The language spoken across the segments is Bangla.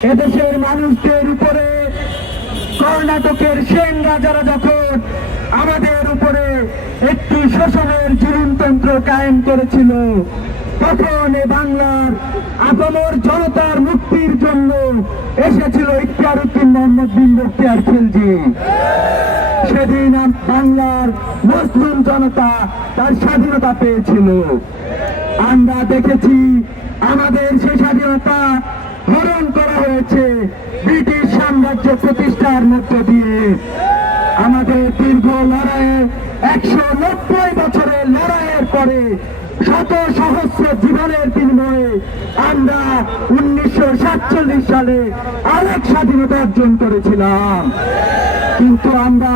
এদেশের মানুষদের উপরে কর্ণাটকের সেন রাজারা যখন আমাদের উপরে একটি শোষণের জুলুমতন্ত্র কায়েম করেছিল, তখন এ বাংলার আপামর জনতার মুক্তির জন্য এসেছিল ইখতিয়ার উদ্দিন মোহাম্মদ বিন বখতিয়ার খিলজি। সেদিন বাংলার মুসলিম জনতা তার স্বাধীনতা পেয়েছিল। আমরা দেখেছি আমাদের সে স্বাধীনতা হরণ করা হয়েছে ব্রিটিশ সাম্রাজ্য প্রতিষ্ঠার মধ্য দিয়ে। আমাদের দীর্ঘ লড়াইয়ে 190 বছরের লড়াইয়ের পরে শত সহস্র জীবনের বিনিময়ে আমরা 1947 সালে আরেক স্বাধীনতা অর্জন করেছিলাম। কিন্তু আমরা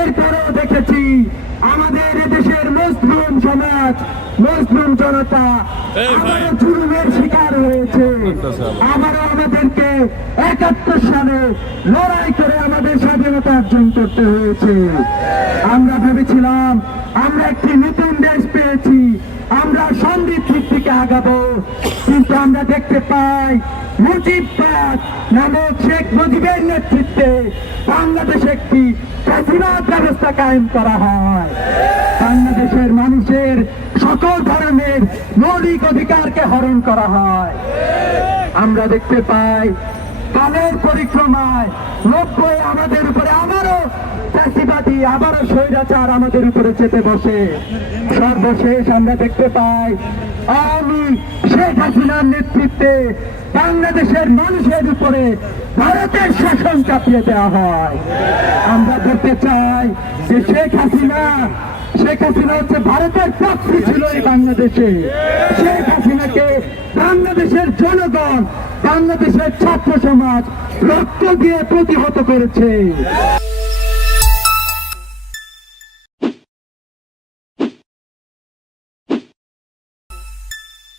এরপরেও দেখেছি আমাদের দেশের মুসলিম সমাজ, মুসলিম জনতা আবারও জুলুমের শিকার হয়েছে। আবারও আমাদেরকে 71 সালে লড়াই করে আমাদের স্বাধীনতা অর্জন করতে হয়েছে। আমরা ভেবেছিলাম আমরা একটি নতুন দেশ পেয়েছি, আমরা সমৃদ্ধির দিকে আগাবো, কিন্তু আমরা দেখতে পাই মুজিববাদ নামক শেখ মুজিবের নেতৃত্বে বাংলাদেশে একটি ফ্যাসিবাদ ব্যবস্থা কায়েম করা হয়। বাংলাদেশের মানুষের সকল ধরনের মৌলিক অধিকারকে হরণ করা হয়। আমরা দেখতে পাই কালের পরিক্রমায় 90 আমাদের উপরে আবারও ফ্যাসিবাদী, আবারও স্বৈরাচার আমাদের উপরে চেপে বসে। সর্বশেষ আমরা দেখতে পাই আওয়ামী শেখ হাসিনার নেতৃত্বে বাংলাদেশের মানুষের উপরে ভারতের শাসন চাপিয়ে দেওয়া হয়। আমরা বলতে চাই যে শেখ হাসিনা হচ্ছে ভারতের প্রক্সি ছিল এই বাংলাদেশে। শেখ হাসিনাকে বাংলাদেশের জনগণ, বাংলাদেশের ছাত্র সমাজ রক্ত দিয়ে প্রতিহত করেছে।